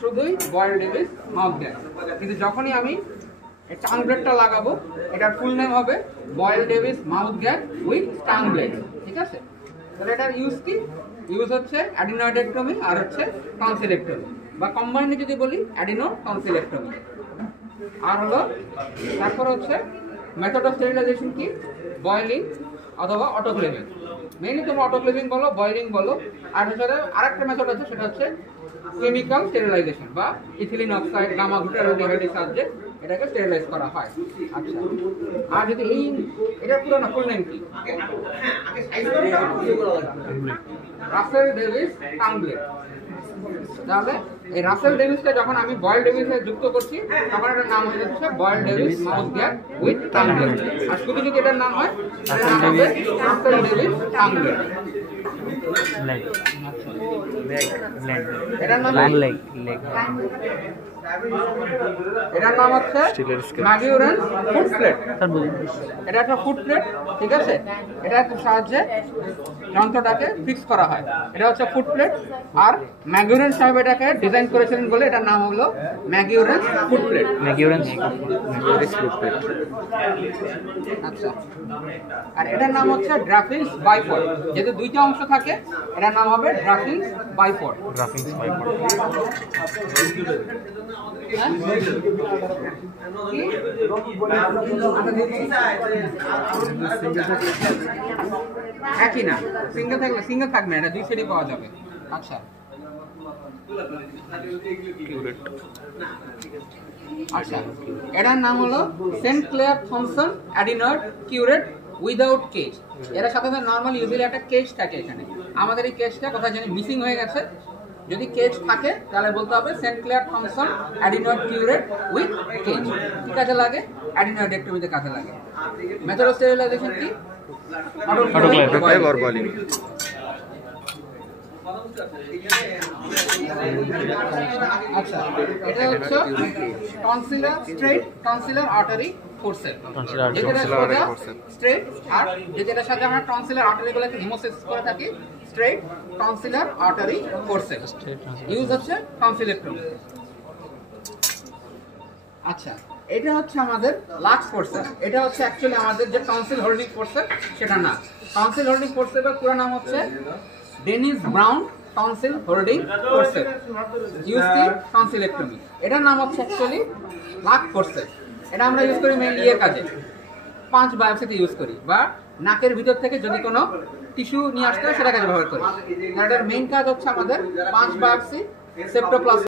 শুধুই boil Davis mouth gas, কিন্তু যখনই আমি টাং ব্লেডটা লাগাবো এটার ফুল নেম হবে Boyle Davis mouth gag with tongue blade. ঠিক আছে, তাহলে এটার ইউজ কি? ইউজ হচ্ছে অ্যাডিনোয়েডেক্টমি আর হচ্ছে টনসিলেক্টমি, বা কম্বাইন্ডে যদি বলি অ্যাডিনো টনসিলেক্টমি। আর হলো তারপর হচ্ছে মেথড অফ স্টেরিলাইজেশন কি? বয়েলিং অথবা অটোক্লেভিং। মেইনলি তোমরা অটোক্লেভিং বলো, বয়েলিং বলো, আর হচ্ছে আরেকটা মেথড আছে সেটা হচ্ছে কেমিক্যাল স্টেরিলাইজেশন বা ইথিলিন অক্সাইড গামা গ্লুটারোনিউক্লিক সাবজেক্ট এটাকে স্টেরিলাইজ করা হয়। আচ্ছা, আর যদি এটা পুরো না, ফুল নেম কি? Russell Davis tongue blade. তাহলে এই রাসেল ডেভিসটা যখন আমি বয়েল ডেভিসে যুক্ত করছি তখন এটার নাম হয়ে যাচ্ছে Boyle Davis mouth gag with tongue blade. আর শুধু যদি এটার নাম হয় রাসেল ডেভিস টাং ব্লেড। এটার নাম এটার নাম হচ্ছে ম্যাগিউরেন্স ফুড প্লেট। এটা একটা ফুড প্লেট, ঠিক আছে? এটার সাহায্যে যন্ত্রটাকে ফিক্স করা হয়। এটা হচ্ছে ফুড প্লেট, আর ম্যাগিউরেন্স সাহেব এটাকে ডিজাইন করেছিলেন বলে এটার নাম হলো ম্যাগিউরেন্স ফুড প্লেট। ম্যাগিউরেন্স ফুড প্লেট। আচ্ছা, আর এটার নাম হচ্ছে ড্রাফিন্স বাইপড। যেহেতু দুইটা অংশ থাকে এটার নাম হবে ড্রাফিন্স বাইপড। ড্রাফিন্স বাইপড একই না, সিঙ্গেল থাকলে সিঙ্গেল থাকবে না, এটা দুই সাইডে পাওয়া যাবে। আচ্ছা, আচ্ছা, এটার নাম হলো Saint Clair Thomson adenoid curette without cage. এর সাথে সাথে নর্মাল ইউজুয়ালি একটা কেজ থাকে এখানে। আমাদের এই কেজটা কোথায় জানি মিসিং হয়ে গেছে। যদি কেজ থাকে তাহলে বলতে হবে saint Clair Thomson adenoid curette with cage. কি কাজে লাগে? অ্যাডিনোয়েডেক্টমিতে কাজে লাগে। মেথড অফ স্টেরিলাইজেশন কি? Autoclave or boiling. আচ্ছা, এটা হচ্ছে tonsillar straight tonsillar artery forceps. Straight, আর যেটার সাথে আমরা টনসিলার আর্টারি গুলোকে হিমোসিস করে থাকি, straight tonsillar artery forceps. Use হচ্ছে টনসিলেক্টমি। আচ্ছা, এটা হচ্ছে আমাদের লাক্স ফোরসেপ। এটা হচ্ছে অ্যাকচুয়ালি আমাদের যে টনসিল হোল্ডিং ফোরসেপ সেটা না। টনসিল হোল্ডিং ফোরসেপের পুরো নাম হচ্ছে Dennis Browne tonsil holding forceps. Use কি? টনসিলেক্টমি। এটার নাম হচ্ছে অ্যাকচুয়ালি লাক্স ফোরসেপ। এটা আমরা ইউজ করি মেইনলি এর কাজে, পাঁচ বায়োপসিতে ইউজ করি, বা নাকের ভিতর থেকে যদি কোনো টিস্যু নিয়ে আসতে হয় সেটা কাজে ব্যবহার করি। এটার মেইন কাজ হচ্ছে আমাদের পাঁচ বায়োপসি, সেপ্টোপ্লাজম